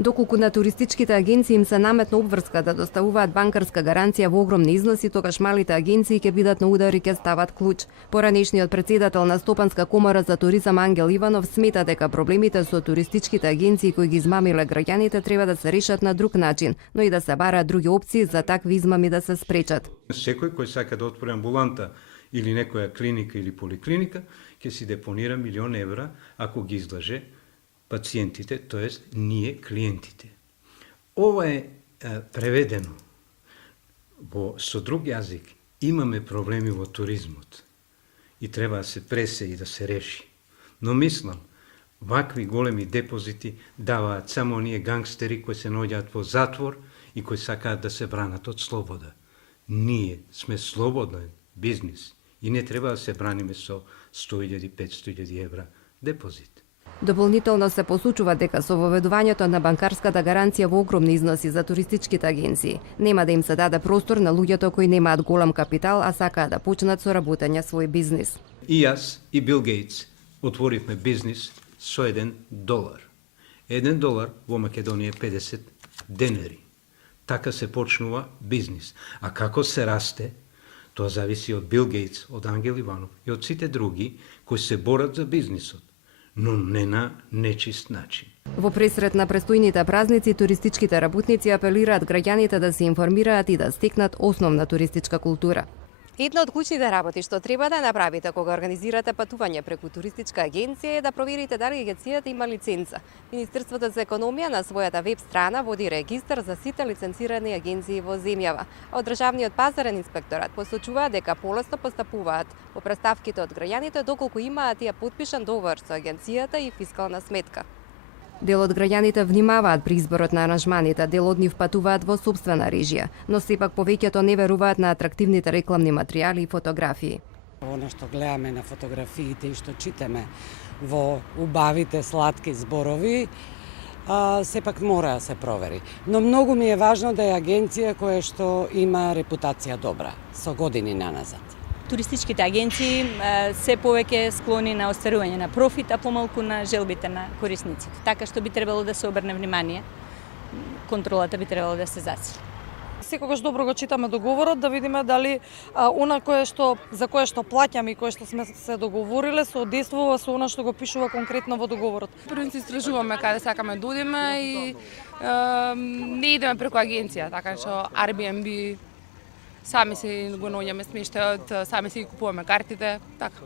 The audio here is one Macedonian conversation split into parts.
Доколку на туристичките агенции им се наметна обврска да доставуваат банкарска гаранција во огромни износи, тогаш малите агенции ќе бидат на удар и ќе стават клуч. Поранешниот председател на Стопанска комора за туризам Ангел Иванов смета дека проблемите со туристичките агенции кои ги измамиле граѓаните треба да се решат на друг начин, но и да се бараат други опции за такви измами да се спречат. Секој кој сака да отвори амбуланта или некоја клиника или поликлиника, ќе си депонира €1.000.000 ако ги излаже пациентите, тоест ние клиентите. Ова е преведено со друг јазик. Имаме проблеми во туризмот и треба да се пресе и да се реши. Но мислам, вакви големи депозити даваат само оние гангстери кои се наоѓаат во затвор и кои сакаат да се бранат од слобода. Ние сме слободен бизнис и не треба да се браниме со 100.000, 500.000 евра депозит. Дополнително се посочува дека со воведувањето на банкарската гаранција во огромни износи за туристичките агенции нема да им се даде простор на луѓето кои немаат голем капитал, а сакаат да почнат со работење свој бизнис. И јас и Бил Гейтс отворивме бизнис со $1. $1 во Македонија е 50 денари. Така се почнува бизнис. А како се расте, тоа зависи од Бил Гейтс, од Ангел Иванов и од сите други кои се борат за бизнисот, но не на нечист начин. Во пресрет на престојните празници, туристичките работници апелираат граѓаните да се информираат и да стекнат основна туристичка култура. Една од клучните работи што треба да направите кога организирате патување преку туристичка агенција е да проверите дали агенцијата има лиценца. Министерството за економија на својата веб страна води регистар за сите лиценцирани агенции во земјава. Од Државниот пазарен инспекторат посочува дека полесно постапуваат во представките од граѓаните доколку имаат ја потпишан договор со агенцијата и фискална сметка. Дел од граѓаните внимаваат при изборот на аранжманите, дел од нив патуваат во сопствена режија, но сепак повеќето не веруваат на атрактивните рекламни материјали и фотографии. Оно што гледаме на фотографиите и што читаме во убавите сладки зборови, сепак мора да се провери. Но многу ми е важно да е агенција која што има репутација добра, со години наназад. Туристичките агенции се повеќе склони на остварување на профит, а помалку на желбите на корисниците. Така што би требало да се обрне внимание, контролата би требало да се засили. Секогаш добро го читаме договорот, да видиме дали она за кое што плаќаме и кое што сме се договориле соодействува со она што го пишува конкретно во договорот. Прво се истражуваме каде сакаме да одиме и не идеме преку агенција, така што Airbnb сами си го наоѓаме смештајот, сами си ги купуваме картите, така.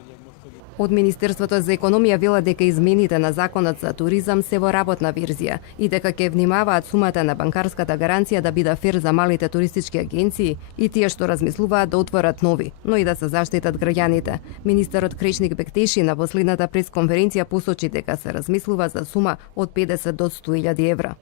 Од Министерството за економија вела дека измените на законот за туризам се во работна верзија и дека ќе внимаваат сумата на банкарската гаранција да биде фер за малите туристички агенции и тие што размислуваат да отворат нови, но и да се заштитат граѓаните. Министерот Крешник Бектеши на последната пресконференција посочи дека се размислува за сума од 50 до 100.000 евра.